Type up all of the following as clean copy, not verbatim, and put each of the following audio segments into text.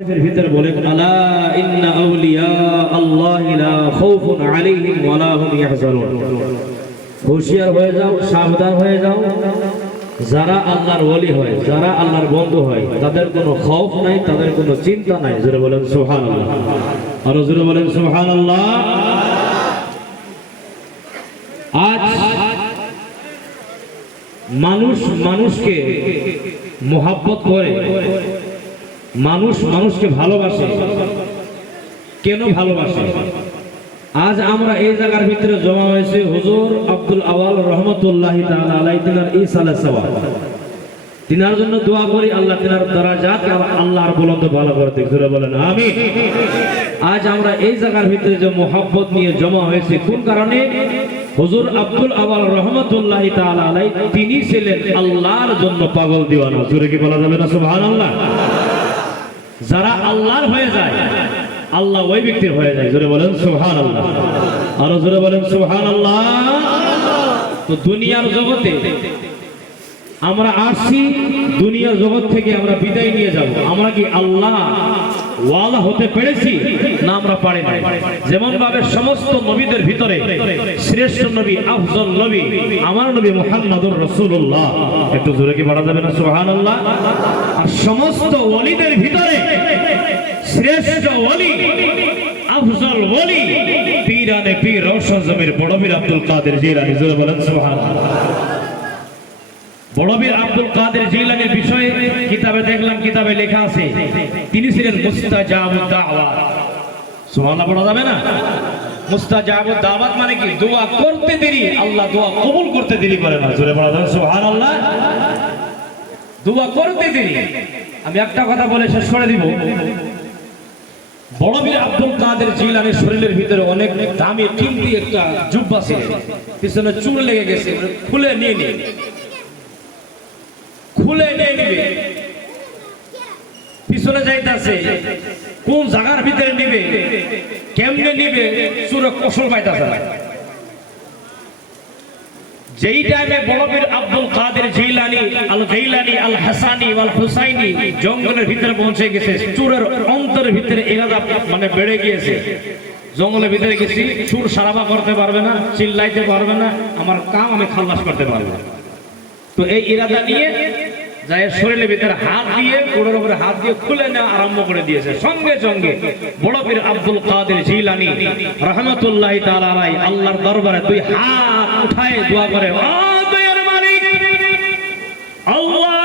এর ভিতরে বলেন আলা ইন্না আউলিয়া আল্লাহি লা খাউফুন আলাইহিম ওয়া লা হুম ইয়াহজানুন। হুঁশিয়ার হয়ে যাও, সাবধান হয়ে যাও। যারা আল্লাহর ওলি হয়, যারা আল্লাহর বন্ধু হয়, তাদের কোনো খৌফ নাই, তাদের কোনো চিন্তা নাই। জোরে বলেন সুবহানাল্লাহ। আর জোরে বলেন সুবহানাল্লাহ। আজ মানুষ মানুষকে মোহাব্বত করে, মানুষ মানুষকে ভালোবাসে। কেন ভালোবাসে? আজ আমরা এই জায়গার ভিতরে জমা হয়েছে হুজুর আব্দুল আওয়াল রহমতুল্লাহি তাআলা আলাইহি তিনার ইসালে সওয়াব। তিনার জন্য দোয়া করি আল্লাহ তিনার দরাজাত আল্লাহর বুলন্দ ভালো করে দিক। জোরে বলেন আমিন। আজ আমরা এই জায়গার ভিতরে যে মোহাব্বত নিয়ে জমা হয়েছে কোন কারণে? হুজুর আব্দুল আওয়াল রহমতুল্লাহি তাআলা আলাইহি তিনি ছিলেন আল্লাহর জন্য পাগল দিওয়ানা। জোরে কি বলা যাবে না সুবহানাল্লাহ? যারা আল্লাহর হয়ে যায়, আল্লাহ ওই ব্যক্তির হয়ে যায়। জোরে বলেন সুবহানাল্লাহ। আরো জোরে বলেন সুবহানাল্লাহ। তো দুনিয়ার জগতে আমরা আসছি, দুনিয়ার জগৎ থেকে আমরা বিদায় নিয়ে যাব। আমরা কি আল্লাহ ওয়ালা হতে পেরেছি না আমরা পারি না? যেমন ভাবে সমস্ত নবীদের ভিতরে শ্রেষ্ঠ নবী, আফজল নবী আমার নবী মুহাম্মদুর রাসূলুল্লাহ। একটু জোরে কি বলা যাবে না সুবহানাল্লাহ? আর সমস্ত ওলিদের ভিতরে শ্রেষ্ঠ ওলি, আফজল ওলি পীরানে পীর রওশন জমির বড় পীর আব্দুল কাদের জিলানী। জোরে বলেন সুবহানাল্লাহ। বড় পীর আব্দুল কাদের জিলানীর বিষয়ে কিতাবে দেখলাম, কিতাবে লেখা আছে তিনি ছিলেন মুস্তাজাবুদ দাওয়াত। সুবহানাল্লাহ বলা যাবে না? মুস্তাজাবুদ দাওয়াত মানে কি? দোয়া করতে দেরি, আল্লাহ দোয়া কবুল করতে দেরি করে না। জোরে বলা যাবে সুবহানাল্লাহ। দোয়া করতে দেরি। আমি একটা কথা বলে শেষ করে দিব। বড় পীর আব্দুল কাদের জিলানীর শরীরের ভিতরে অনেক দামি কিমতি একটা জুব্বা ছিল, পিছনে চুল লেগে গেছে, খুলে নিয়ে নিবে, পিছনে যাইতাছে, কোন জায়গার ভিতরে নিবে, কেমনে নিবে, চুরে কৌশল পাইতাছে না। যেই টাইমে বড় পীর আব্দুল কাদের জিলানী আল গাইলানী আল হাসানী ওয়াল হুসাইনী জঙ্গলের ভিতরে পৌঁছে গেছে, চুরের অন্তরের ভিতরে ইরাদা মানে বেড়ে গিয়েছে। জঙ্গলের ভিতরে গেছি, চুর সারাবা করতে পারবে না, চিল্লাইতে পারবে না, আমার কাম আমি খালাস করতে পারবো না। তো এই ইরাদা নিয়ে যাই শরীরের ভিতরে হাত দিয়ে, কোড়ের উপরে হাত দিয়ে খুলে নেওয়া আরম্ভ করে দিয়েছে। সঙ্গে সঙ্গে বড় পীর আব্দুল কাদের জিলানী রাহমাতুল্লাহি তাআলা আলাইহি আল্লাহর দরবারে দুই হাত উঠায় দোয়া করে, ও দয়ার মালিক আল্লাহ,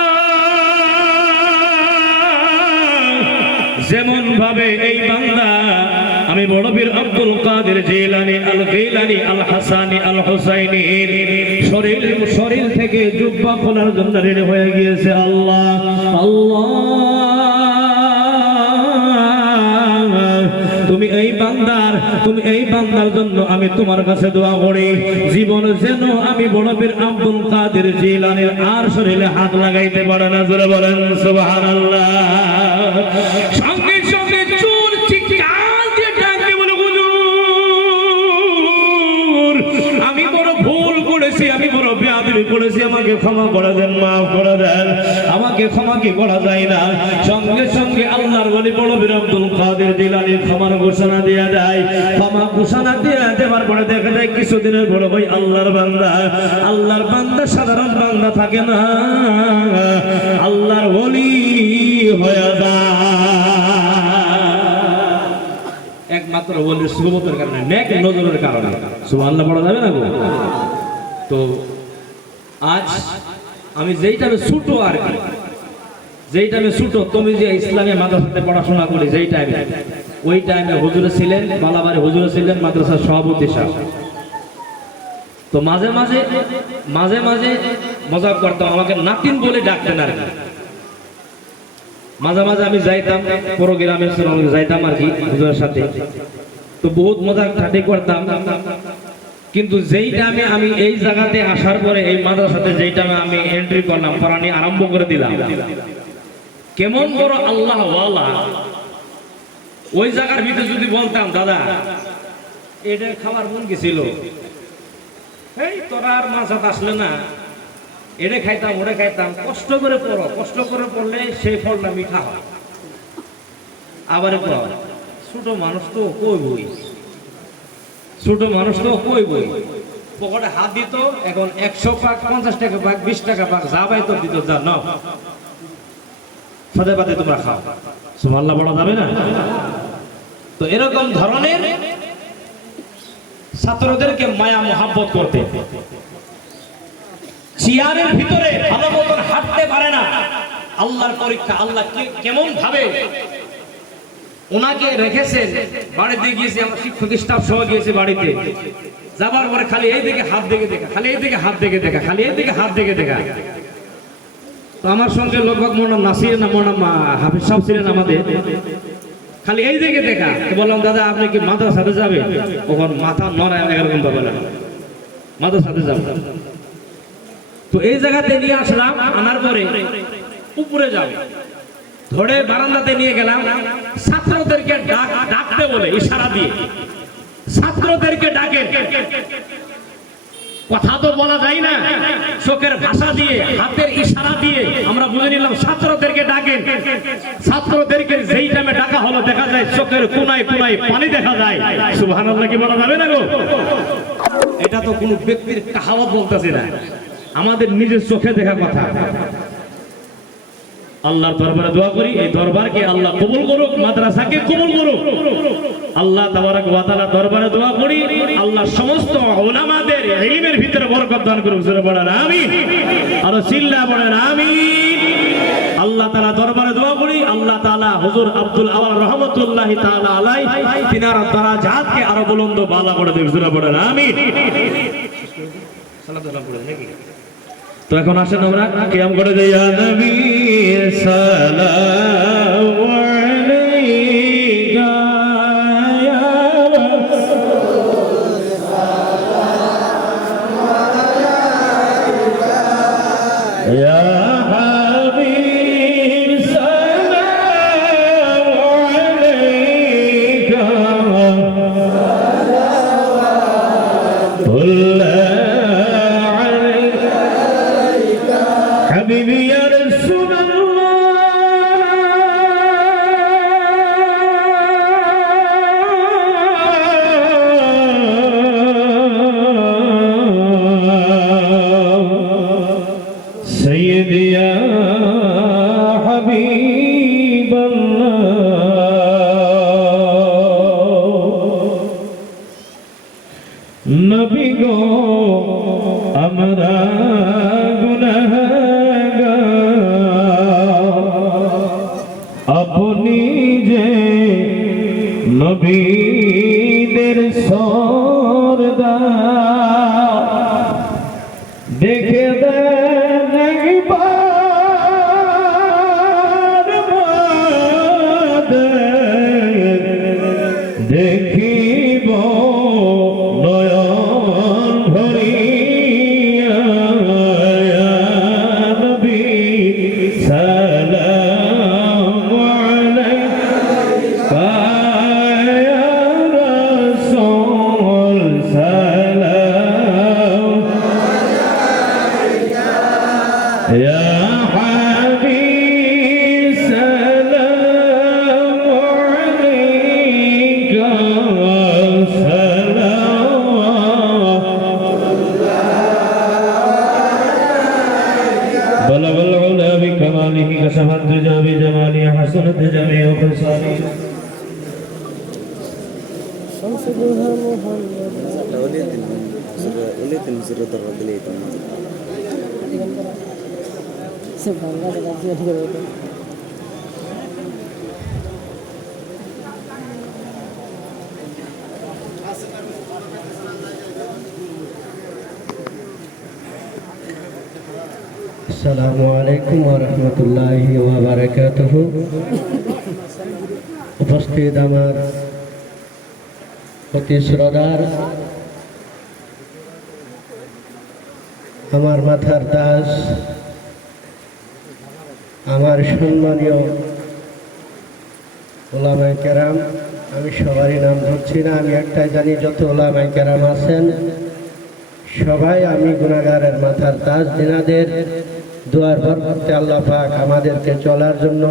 যেমন ভাবে এই বান্দা আমি বড় পীর আব্দুল কাদের জিলানী আল গাইলানী আল হাসানী আল হুসাইনীর শরীর থেকে জুব্বা খোলার জন্য রেডি হয়ে গিয়েছে, আল্লাহ আল্লাহ তুমি এই বান্দার জন্য আমি তোমার কাছে দোয়া করি, জীবন যেন আমি বড় পীর আব্দুল কাদের জিলানীর আর শরীরে হাত লাগাইতে পারে না। জোরে বলেন সুবহানাল্লাহ। সঙ্গে সঙ্গে চুর চিৎকার দিয়ে ডাকতে বলে, হুজুর আমি বড় ভুল করেছি, আমি বড় বেয়াদবি করেছি, আমাকে ক্ষমা করে দেন, মাফ করে দেন, আমাকে ক্ষমা কি করা যায় না? সঙ্গে সঙ্গে আল্লাহর ওলি বড় পীর আব্দুল কাদের জিলানী ক্ষমার ঘোষণা দিয়ে দেয়। ক্ষমা ঘোষণা দিয়ে দেওয়ার পরে দেখা যায় কিছুদিনের বড় ভাই আল্লাহর বান্দা সাধারণ বান্দা থাকে না, আল্লাহর ওলি হয়ে যায় একমাত্র ওলির সুবতের কারণে, নেক নজরের কারণে। সুবহানাল্লাহ বলা যাবে না গো? তো আজ আমি যেইটা ছোট আর কি, যেইটা আমি ছোট, তুমি যে ইসলামী মাদ্রাসাতে পড়াশোনা করি যেই টাইমে, ওই টাইমে হুজুরে ছিলেন, বালাবাড়ি হুজুরে ছিলেন মাদ্রাসার সভাপতি সাহেব। তো মাঝে মাঝে মজাক করতাম, আমাকে নাতিন বলে ডাকতেন আর কি। মাঝে মাঝে আমি যাইতাম প্রোগ্রামে, যাইতাম আর কি হুজুরের সাথে। তো বহুত মজাক ঠাটি করতাম। কিন্তু যেই টাইমে আমি এই জায়গাতে আসার পরে, এই মাদ্রাসাতে যেই টাইমে আমি এন্ট্রি করলাম, পড়ানি আরম্ভ করে দিলাম, কেমন বড় আল্লাহ ওয়ালা। ওই জায়গার ভিতরে যদি বলতাম, দাদা এটা খাবার মন কি ছিল, এই তোরা আর মাছ আসলে না, এটা খাইতাম ওটা খাইতাম, কষ্ট করে পড়ো, কষ্ট করে পড়লে সেই ফলটা মিঠা হয়। আবার ছোট মানুষ তো কই বই, ছোট মানুষ তো কই বই, পকেটে হাত দিত, এখন 100 পাক, 50 টাকা পাক, 20 টাকা পাক, যা পাই তো দিত, যা নাও সাথে পাতে তোমরা খাও। সুবহানাল্লাহ বলা যাবে না? তো এরকম ধরনের ছাত্রদেরকে মায়া মোহাব্বত করতে। চেয়ারের ভিতরে ভালো মতন হাঁটতে পারে না, আল্লাহর পরীক্ষা। আল্লাহ কেমন ভাবে ওনাকে রেখেছেন। বাড়িতে গিয়েছে, আমার শিক্ষক স্টাফ সহ গিয়েছে বাড়িতে, যাবার পরে খালি এই দিকে হাত দেখে দেখা, খালি এই দিকে হাত দেখে দেখা, খালি এই দিকে হাত দেখে দেখা। তো আমার সঙ্গে লোকভাগ মোনা নাসির না মোনা হাফিজ সাহেব ছিলেন আমাদের, খালি এই দিকে দেখা। বললাম দাদা আপনি কি মাদ্রাসাতে যাবেন? ওখান মাথা নড়ায় এরকম ভাবে না, মাদ্রাসাতে যাবেন। তো এই জায়গাতে নিয়ে আসলাম, আনার পরে উপরে যাবে ধরে বারান্দাতে নিয়ে গেলাম, ছাত্রদেরকে ডাকতে বলে ইশারা দিয়ে, ছাত্রদেরকে ডাকেন। কথা তো বলা যায় না, চোখের ভাষা দিয়ে, হাতের ইশারা দিয়ে আমরা বুঝে নিলাম ছাত্রদেরকে ডাকেন। ছাত্রদেরকে যেই টাইমে ডাকা হলো, দেখা যায় চোখের কোনায় কোনায় পানি দেখা যায়। সুবহানাল্লাহ কি বলা যাবে না গো? এটা তো কোনো ব্যক্তির কাহাওয়াত বলতেছে না, আমাদের নিজের চোখে দেখা কথা। আল্লাহর দরবারে দোয়া করি, এই দরবারকে আল্লাহ কবুল করুক, মাদ্রাসাকে কবুল করুক। আল্লাহ তাবারক ওয়া তাআলা দরবারে দোয়া করি, আল্লাহ সমস্ত উলামাদের ইলমের ভিতরে বরকত দান করুক। জোরে বলেন আমিন, আর চিল্লা বলেন আমিন। আল্লাহ তাআলা দরবারে দোয়া করি, আল্লাহ তাআলা হুজুর আব্দুল আওয়াল রাহমাতুল্লাহি তাআলা আলাইহি তিনার দারাজাতকে আরো বুলন্দ বালা করে দেব। জোরে বলেন আমিন। সালাত সালাম পড়ে নাকি? তো এখন আসেন আমরা কিয়াম করে দেই। ইয়া নবী সালামু আলাইকা ইয়া রাসূল সালামু আলাইকা ইয়া হাবিব সালামু আলাইকা حبيبي يا رسول الله سيدي يا حبيب الله نبي গো আমরা আপনি যে নবীদের সরদার, দেখে দেন একবার আমাদের, দেখিব নয়ন ভরিয়া নবী সালামু আলাইকা ইয়া রাসূল সালামু আলাইকা ইয়া হাবিব সালামু আলাইকা بلغ العلا بكماله كشف الدجى بجماله حسنت جميع خصاله شمسها محمد وليت المسرة الرجلية سبحان الله. আসসালামু আলাইকুম ওয়া রাহমাতুল্লাহি ওয়া বারাকাতুহু। উপস্থিত আমার অতি শ্রদ্ধার, আমার মাথার তাজ, আমার সম্মানীয় ওলামায়ে কেরাম, আমি সবারই নাম ধরছি না, আমি একটাই জানি যত ওলামায়ে কেরাম আছেন সবাই আমি গুনাহগারের মাথার তাজ। যিনাদের দোয়ার বরকতে আল্লাহ পাক আমাদেরকে চলার জন্য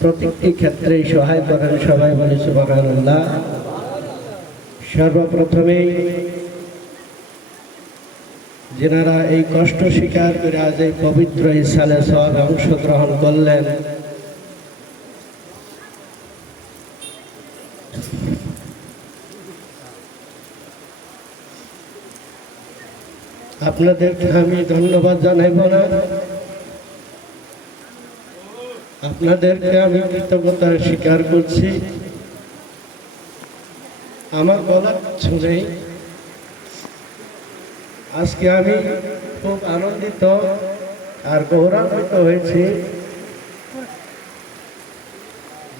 প্রত্যেকটি ক্ষেত্রেই সহায় করেন, সবাই বলি সুবহানাল্লাহ। সর্বপ্রথমেই যেনারা এই কষ্ট স্বীকার করে আজ এই পবিত্র ইসালে সওয়াবে অংশগ্রহণ করলেন, আপনাদেরকে আমি ধন্যবাদ জানাইব না, আপনাদেরকে আমি কৃতজ্ঞতা স্বীকার করছি। আমার বলার কিছু নেই। আজকে আমি খুব আনন্দিত আর গৌরবান্বিত হয়েছি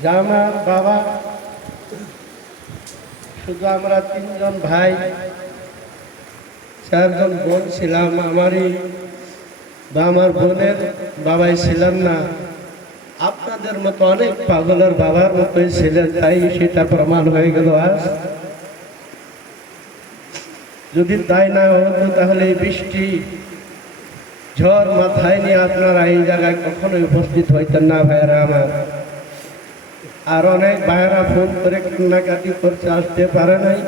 যে আমার বাবা, শুধু আমরা 3 জন ভাই 4 জন বোন ছিলাম, আমারই বা আমার বোনের বাবাই ছিলেন না, আপনাদের মতো অনেক পাগলের বাবার মতোই ছিলেন, তাই সেটা প্রমাণ হয়ে গেল আজ। যদি তাই না হতো তাহলে এই বৃষ্টি ঝড় মাথায় নিয়ে আপনারা এই জায়গায় কখনোই উপস্থিত হইতেন না ভাইয়েরা আমার। আর অনেক ভাইয়েরা ফোন করে কান্নাকাটি করতে আসতে পারে নাই।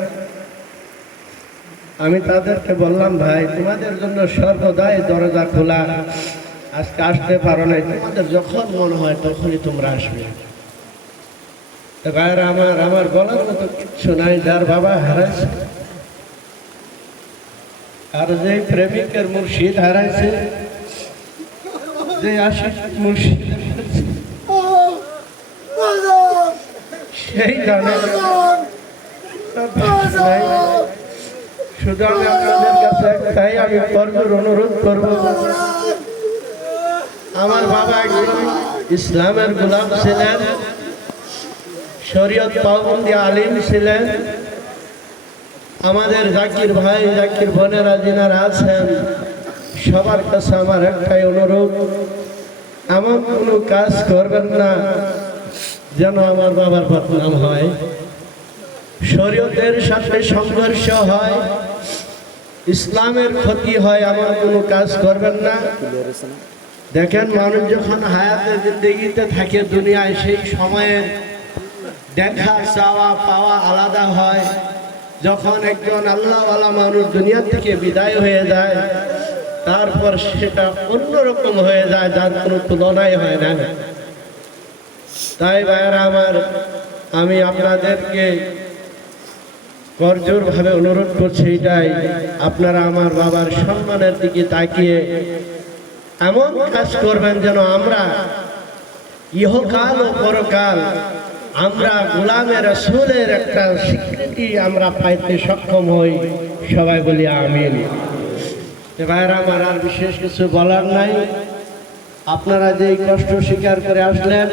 আমি তাদেরকে বললাম, ভাই তোমাদের জন্য সর্বদাই দরজা খোলা, আজকে আসতে পারো নাই, তোমাদের যখন মনে হয় তখনই তোমরা আসবে। ভাইয়েরা আমার বলার মতো কিচ্ছু নাই। যার বাবা হারাইছে আর যে প্রেমিকের মুর্শিদ হারাইছে, যে আশিক মুর্শিদ সেই জানে। শুধু আমি আপনাদের কাছে একটাই আমি করজোর অনুরোধ করব, আমার বাবা একজন ইসলামের গোলাম ছিলেন, শরীয়ত পাবন্দি আলিম ছিলেন। আমাদের জাকির ভাই জাকির বোনেরা যিনারা আছেন, সবার কাছে আমার একটাই অনুরোধ, এমন কোনো কাজ করবেন না যেন আমার বাবার বদনাম হয়, শরীয়তের সাথে সংঘর্ষ হয়, ইসলামের ক্ষতি হয়, এমন কোনো কাজ করবেন না। দেখেন, মানুষ যখন হায়াতে জিন্দেগিতে থাকে দুনিয়ায়, সেই সময়ের দেখা চাওয়া পাওয়া আলাদা হয়। যখন একজন আল্লাহওয়ালা মানুষ দুনিয়া থেকে বিদায় হয়ে যায়, তারপর সেটা অন্যরকম হয়ে যায়, যার কোনো তুলনাই হয় না। তাই ভাইয়েরা আমার, আমি আপনাদেরকে করজোরভাবে অনুরোধ করছি এটাই, আপনারা আমার বাবার সম্মানের দিকে তাকিয়ে এমন কাজ করবেন যেন আমরা ইহকাল ও পরকাল আমরা গোলামে রাসূলের একটা স্বীকৃতি আমরা পাইতে সক্ষম হই। সবাই বলি আমিন। ভাইয়েরা আমার, আর বিশেষ কিছু বলার নাই। আপনারা যে কষ্ট স্বীকার করে আসলেন,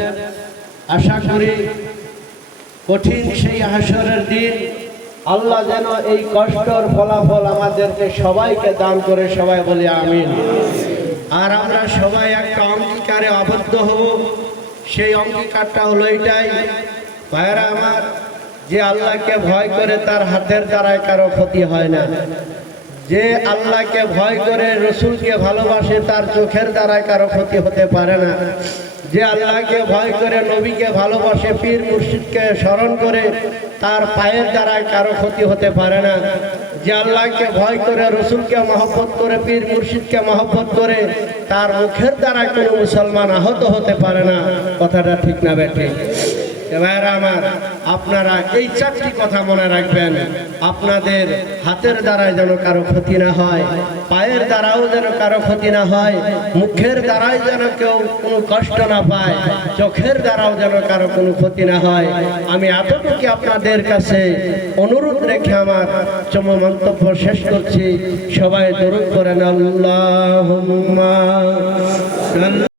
আশা করি কঠিন সেই হাসরের দিন আল্লাহ যেন এই কষ্টর ফলাফল আমাদেরকে সবাইকে দান করে। সবাই বলি আমিন। আর আমরা সবাই একটা অঙ্গীকারে আবদ্ধ হব। সেই অঙ্গীকারটা হলো এইটাই, ভাইয়েরা আমার, যে আল্লাহকে ভয় করে তার হাতের দ্বারায় কারো ক্ষতি হয় না, যে আল্লাহকে ভয় করে রসুলকে ভালোবাসে তার চোখের দ্বারায় কারো ক্ষতি হতে পারে না, যে আল্লাহকে ভয় করে নবীকে ভালোবাসে পীর মুর্শিদকে স্মরণ করে তার পায়ের দ্বারায় কারো ক্ষতি হতে পারে না, যে আল্লাহকে ভয় করে রসুলকে মহব্বত করে পীর মুর্শিদকে মহব্বত করে তার মুখের দ্বারা কোনো মুসলমান আহত হতে পারে না। কথাটা ঠিক না বেঠিক? ভাইয়েরা আমার, আপনারা এই 4টি কথা মনে রাখবেন। আপনাদের হাতের দ্বারাই যেন কারো ক্ষতি না হয়, পায়ের দ্বারাও যেন কারো ক্ষতি না হয়, মুখের দ্বারাই যেন কেউ কোনো কষ্ট না পায়, চোখের দ্বারাও যেন কারো কোনো ক্ষতি না হয়। আমি এতটুকু আপনাদের কাছে অনুরোধ রেখে আমার মন্তব্য শেষ করছি। সবাই দরুদ করেন আল্লাহুম্মা